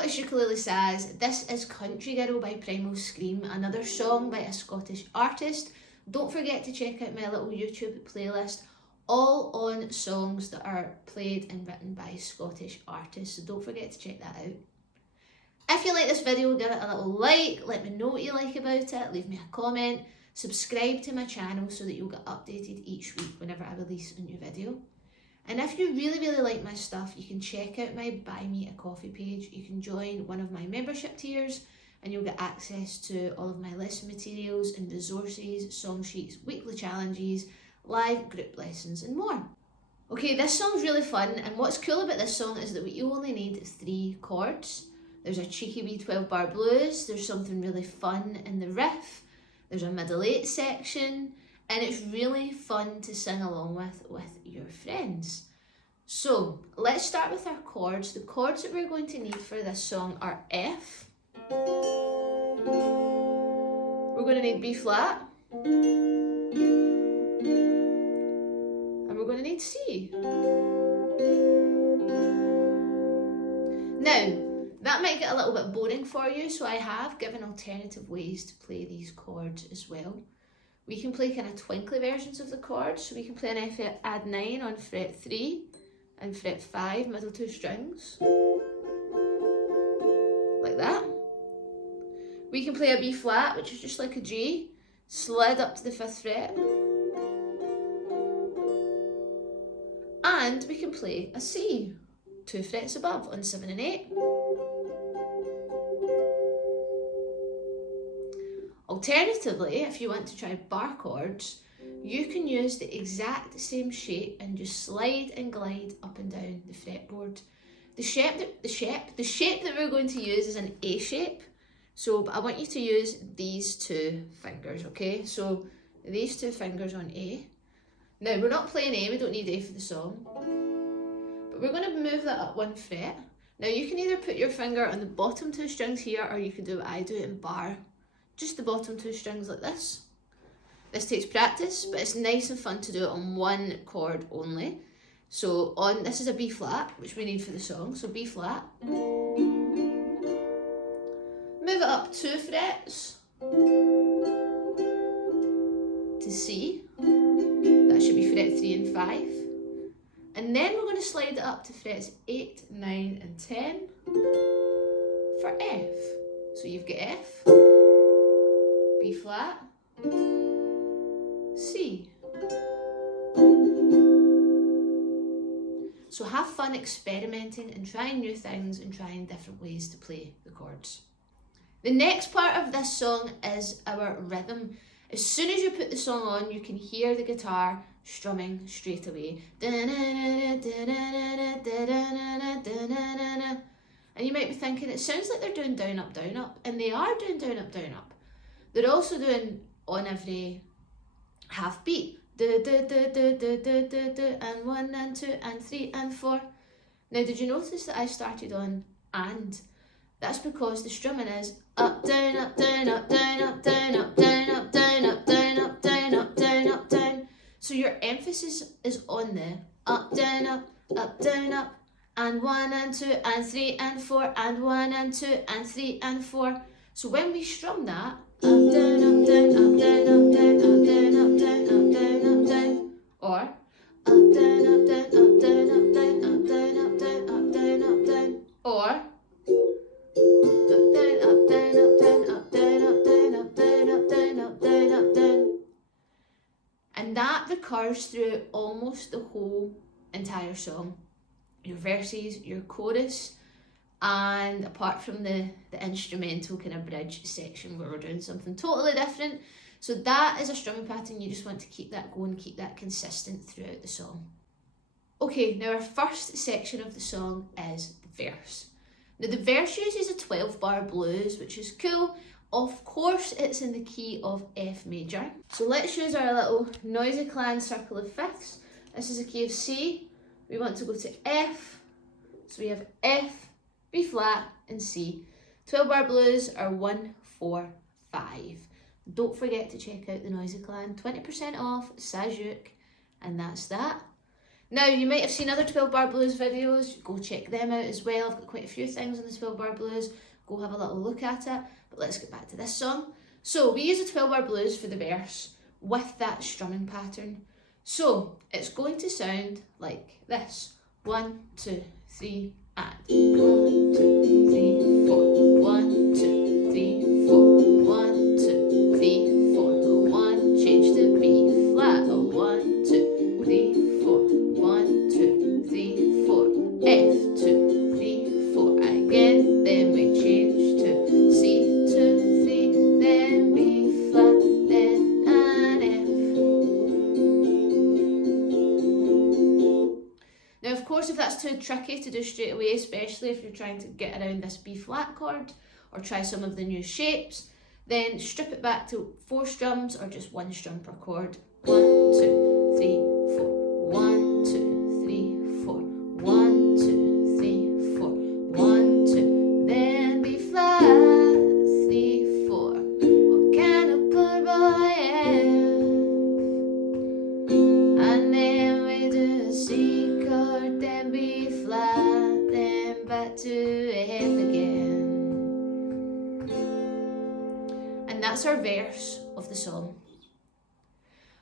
Scottish Ukulele says, this is Country Girl by Primal Scream, another song by a Scottish artist. Don't forget to check out my little YouTube playlist, all on songs that are played and written by Scottish artists, so don't forget to check that out. If you like this video, give it a little like, let me know what you like about it, leave me a comment, subscribe to my channel so that you'll get updated each week whenever I release a new video. And if you really like my stuff, you can check out my Buy Me a Coffee page. You can join one of my membership tiers and you'll get access to all of my lesson materials and resources, song sheets, weekly challenges, live group lessons and more. Okay, this song's really fun, and what's cool about this song is that you only need 3 chords. There's a cheeky wee 12-bar blues, there's something really fun in the riff, there's a middle 8 section, and it's really fun to sing along with your friends. So let's start with our chords. The chords that we're going to need for this song are F, we're going to need B flat, and we're going to need C. Now, that might get a little bit boring for you, so I have given alternative ways to play these chords as well. We can play kind of twinkly versions of the chords, so we can play an F add 9 on fret 3 and fret 5, middle 2 strings, like that. We can play a B flat, which is just like a G, slid up to the 5th fret. And we can play a C, 2 frets above on 7 and 8. Alternatively, if you want to try bar chords, you can use the exact same shape and just slide and glide up and down the fretboard. The shape that we're going to use is an A shape. So, but I want you to use these 2 fingers, okay? So these 2 fingers on A. Now we're not playing A, we don't need A for the song. But we're going to move that up 1 fret. Now you can either put your finger on the bottom 2 strings here, or you can do what I do and bar just the bottom 2 strings like this. This takes practice, but it's nice and fun to do it on 1 chord only. So this is a B flat, which we need for the song, so B flat. Move it up 2 frets to C. That should be fret 3 and 5. And then we're going to slide it up to frets 8, 9 and 10 for F. So you've got F, B flat, C. So have fun experimenting and trying new things and trying different ways to play the chords. The next part of this song is our rhythm. As soon as you put the song on, you can hear the guitar strumming straight away. And you might be thinking, it sounds like they're doing down, up, and they are doing down, up. They're also doing on every half beat. And 1 and 2 and 3 and 4. Now, did you notice that I started on and? That's because the strumming is up, down, up, down, up, down, up, down, up, down, up, down, up, down, up, down, up, down, up, down. So your emphasis is on the up, down, up, and 1 and 2 and 3 and 4 and 1 and 2 and 3 and 4. So when we strum that, up, down, up, down, up, down, up, down, up, down, up, down, up, down, up, down, or up, down, up, down, up, down, up, down, up, down, up, down, up, down, up, down, or up, down, up, down, up, down, up, down, up, down, up, down, up, down, up, down, up, down. And that recurs through almost the whole entire song. Your verses, your chorus, and apart from the instrumental kind of bridge section where we're doing something totally different. So that is a strumming pattern. You just want to keep that going, keep that consistent throughout the song. Okay, now our first section of the song is the verse. Now the verse uses a 12-bar blues, which is cool. Of course, it's in the key of F major. So let's use our little Noisy Clan circle of fifths. This is a key of C. We want to go to F. So we have F, B flat, and C. 12-bar blues are 1, 4, 5. Don't forget to check out the Noisy Clan. 20% off, Sajuk, and that's that. Now, you might have seen other 12 bar blues videos, go check them out as well. I've got quite a few things on the 12 bar blues, go have a little look at it. But let's get back to this song. So we use a 12 bar blues for the verse with that strumming pattern. So it's going to sound like this. 1, 2, 3, and 1, 2, 3, 4. 1, 2, 3, 4. 1, 2, 3, 4. 1, change to B flat. 1, 2, 3, 4. 1, 2, 3, 4. F 2, 3, 4. Again, then we change to C 2, 3, then B flat, then an F. Now, of course, if that's too tricky to do straight away, especially if you're trying to get around this B flat chord or try some of the new shapes, then strip it back to 4 strums or just 1 strum per chord. 1, 2, 3, 4. 1, 2, 3, 4. 1, 2, 3, 4. 1, 2, then B flat, 3, 4. What can I put by F? And then we do a C chord, then B flat, then back to F again. And that's our verse of the song.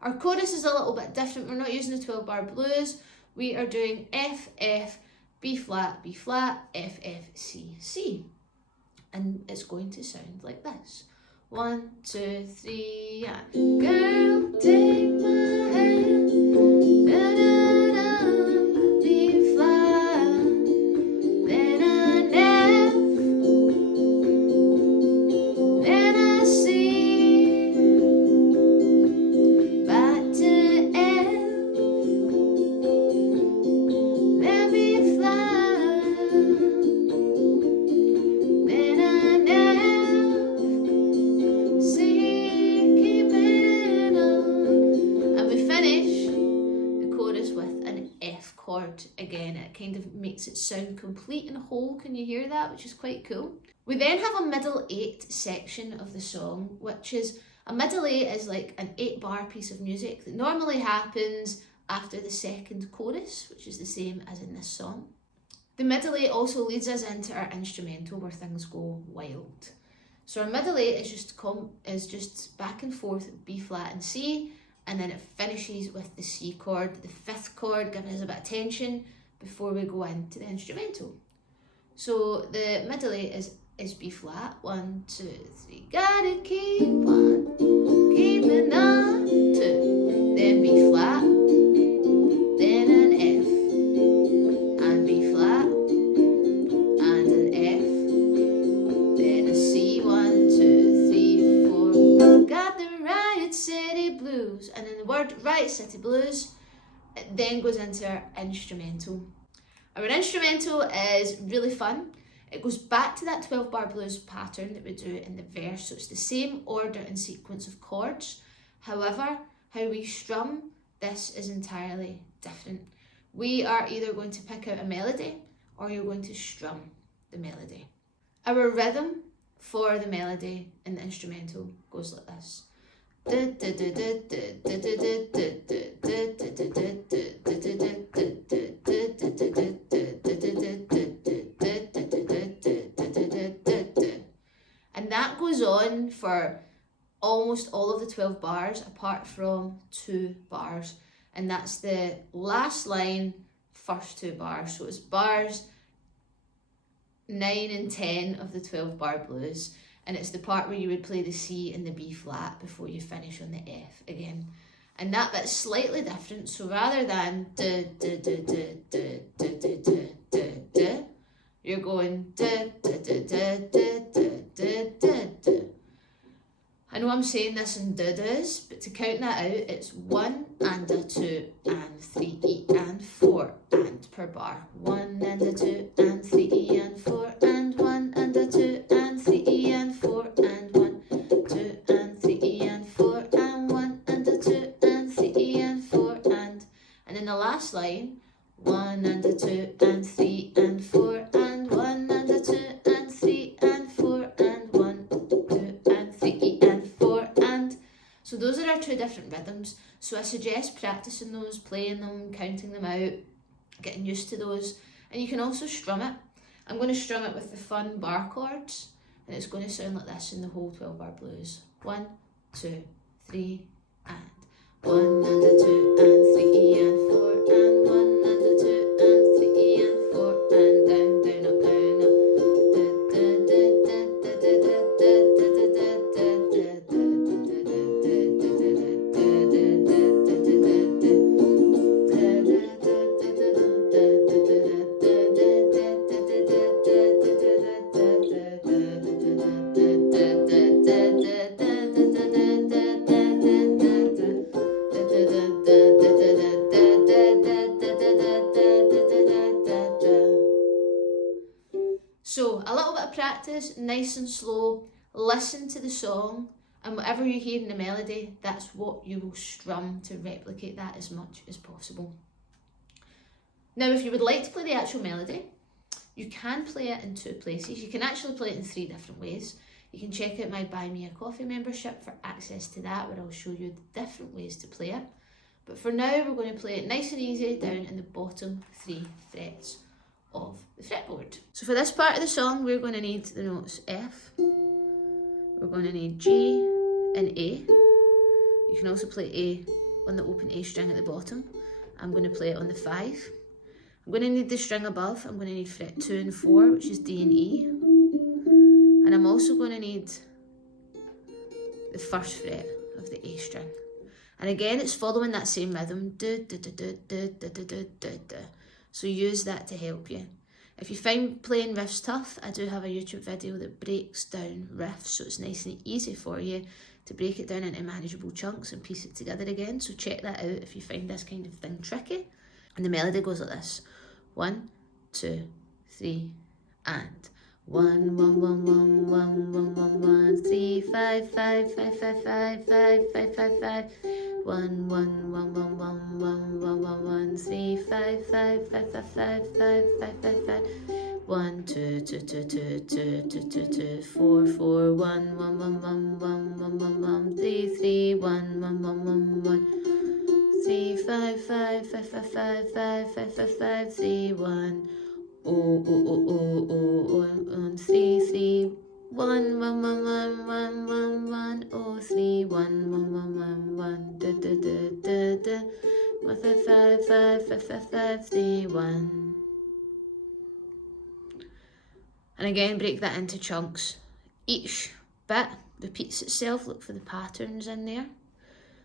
Our chorus is a little bit different. We're not using the 12 bar blues. We are doing F, F, B flat, F, F, C, C. And it's going to sound like this. 1, 2, 3, and girl, take my hand, da da da, B flat, then an F, then a C, back to F, then B flat, then an F, C, keep it on. And we finish the chorus with an F chord again. It kind of makes it sound complete and whole. Can you hear that? Which is quite cool. We then have a middle 8 section of the song, which is a middle 8 is like an 8 bar piece of music that normally happens after the second chorus, which is the same as in this song. The middle 8 also leads us into our instrumental where things go wild. So our middle 8 is just back and forth B flat and C, and then it finishes with the C chord, the 5th chord, giving us a bit of tension before we go into the instrumental. So the middle 8 is B flat, 1, 2, 3, gotta keep on keeping on, 2, then B flat, then an F, and B flat, and an F, then a C, 1, 2, 3, 4, got the Riot City Blues, and then the word Riot City Blues, it then goes into our instrumental. Our instrumental is really fun. It goes back to that 12 bar blues pattern that we do in the verse, so it's the same order and sequence of chords. However, how we strum this is entirely different. We are either going to pick out a melody or you're going to strum the melody. Our rhythm for the melody in the instrumental goes like this. And that goes on for almost all of the 12 bars apart from 2 bars, and that's the last line, first 2 bars. So it's bars 9 and 10 of the 12 bar blues, and it's the part where you would play the C and the B flat before you finish on the F again. And that bit's slightly different, so rather than da da da da da da da da da da, you're going da da da da da da da da da. I know I'm saying this in da-das, but to count that out, it's 1 and a 2 and 3 and 4 and per bar. 1 and a 2 and 3 and 4 and 1 and a 2 and 3 and 4 and 1, 2 and 3 and 4 and 1 and a 2 and 3 and 4 and in the last line, 1 and a 2 and 3 and 4 and 1 and a 2 and 3 and 4 and 1, 2 and 3 and 4 and. So those are are two different rhythms, so I suggest practicing those, playing them, counting them out, getting used to those, and you can also strum it. I'm going to strum it with the fun bar chords, and it's going to sound like this in the whole 12-bar blues. 1, 2, 3, and 1 and a 2 and 3 and 4 and 1 and a 2 and 3 and 4 and down, down, up, down, up. So a little bit of practice, nice and slow, listen to the song, and whatever you hear in the melody, that's what you will strum to replicate that as much as possible. Now, if you would like to play the actual melody, you can play it in two places. You can actually play it in 3 different ways. You can check out my BuyMeCoffee membership for access to that, where I'll show you the different ways to play it. But for now, we're going to play it nice and easy down in the bottom 3 frets of the fretboard. So for this part of the song, we're going to need the notes F, we're going to need G and A. You can also play A on the open A string at the bottom. I'm going to play it on the 5. I'm going to need the string above. I'm going to need fret 2 and 4, which is D and E. And I'm also going to need the first fret of the A string. And again, it's following that same rhythm. So use that to help you. If you find playing riffs tough, I do have a YouTube video that breaks down riffs, so it's nice and easy for you to break it down into manageable chunks and piece it together again. So check that out if you find this kind of thing tricky. And the melody goes like this. 1, 2, 3, and 1, 1, 1, 1, 1, 1, 1, 1, 3, 5, 5, 5, 5, 5, 5, 5, 5, 5. 1, 1, 1, 1, 1, 1, 1, 1, 1, 3, 5, 5, 5, 5, 5, 5, 5, 5, 5. 1, 2, 2, 2, 2, 2, 2, 2, 2, 4, 4, 1, 1, 1, 1, 1, 1, 1, 1, 3, 3, 1, 1, 1, 1, 1, 3, 5, 5, 5, 5, 5, 5, 5, 5, 5, 3, 1. Oh, oh, oh, oh, oh, oh, 1, 3, 3, 1, 1, 1, 1, 1, 1, 1, oh, 3, 1, 1, 1, 1, 1, da, da, da, da, da, 1, 5, 5, 5, 5, 5, 5, 3, 1. And again, break that into chunks. Each bit repeats itself. Look for the patterns in there.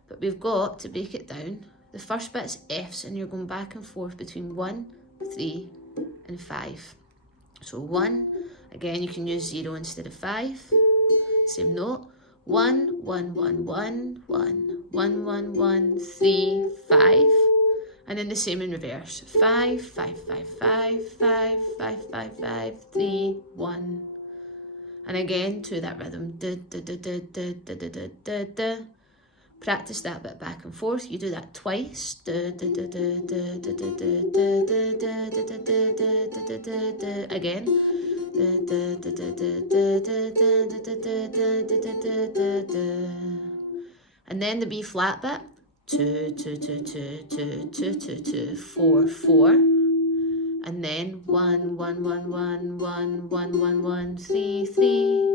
But we've got to break it down. The first bit's F's, and you're going back and forth between 1, 3, and 5. So 1, again, you can use 0 instead of 5. Same note. 1, 1, 1, 1, 1, 1, 1, 1, 3, 5. And then the same in reverse. 5, 5, 5, 5, 5, 5, 5, 5, 3, 1. And again to that rhythm. Da, da, da, da, da, da, da, da, da, da. Practice that bit back and forth. You do that twice. Da, da, da, da, da, da, da, da, da, da, da, da, da, da, da, da, da. Again. Da, da, da, da, da, da, da, da, da, da, da, da, da, da. And then the B flat bit. 2, 2, 2, 2, 2, 2, 2, 2, 4, 4. And then 1, 1, 1, 1, 1, 1, 1, 1, 3, 3.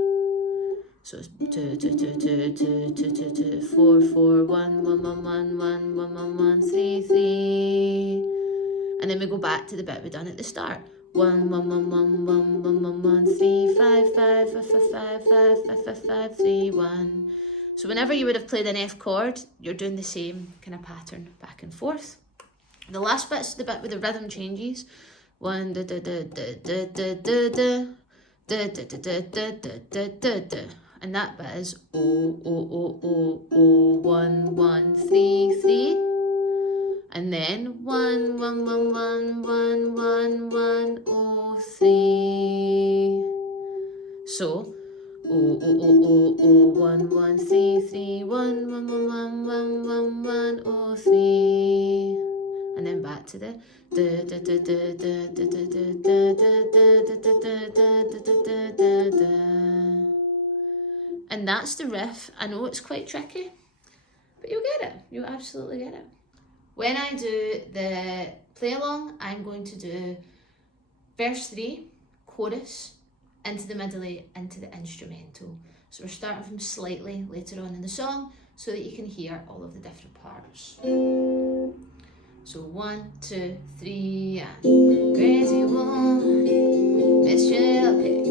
So it's 2, 2, 2, 2, 2, 2, 2, 2, 4, 4, 1, 1, 1, 1, 1, 1, 1, 1, 3, 3. And then we go back to the bit we done at the start. 1, 1, 1, 1, 1, 1, 1, 1, 3, 5, 5, 5, 5, 5, 5, 5, 5, 5, 3, 1. So whenever you would have played an F chord, you're doing the same kind of pattern back and forth. The last bit's the bit where the rhythm changes. 1 da da da da da da da da da da da da da da da da. And that bit is O O O O O 1 1 3 3. And then 1 1 1 1 1 1 1 0 3. So O O O O O 1 1 3 3 1 1 1 1 1 1 1 0 3. And then back to the da da da da da da da da da da da da da da da da. And that's the riff. I know it's quite tricky, but you'll get it. You'll absolutely get it. When I do the play along, I'm going to do verse 3, chorus, into the medley, into the instrumental. So we're starting from slightly later on in the song so that you can hear all of the different parts. So 1, 2, 3, and crazy woman, miss your pick.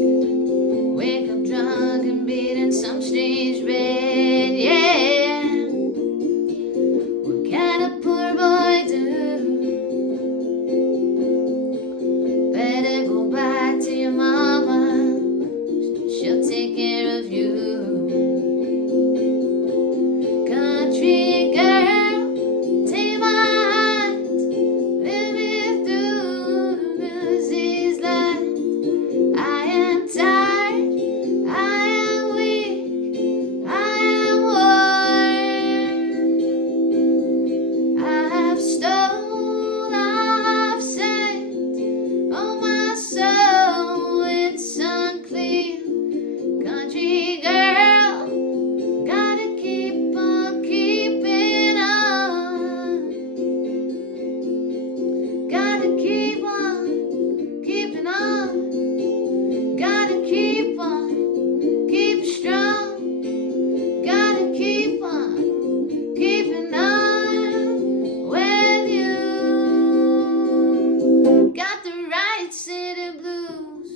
Wake up drunk and beating some strange bed, yeah. What can a poor boy do? Better go back to your mama, she'll take care of you. Country girl, take my hand, let me through the music's land. I am tired, I am weak, I am worn. I have stole, I have sent, oh my soul, it's unclean. Country girl, gotta keep on keeping on. Gotta keep on keeping on. Gotta keep on keeping strong. Gotta keep on keeping on with you. Got the right city blues.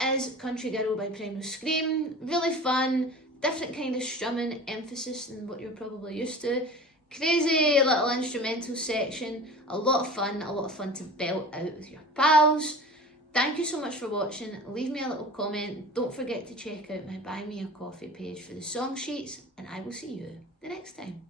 That is Country Girl by Primal. Really fun, different kind of strumming emphasis than what you're probably used to. Crazy little instrumental section, a lot of fun to belt out with your pals. Thank you so much for watching. Leave me a little comment. Don't forget to check out my Buy Me a Coffee page for the song sheets, and I will see you the next time.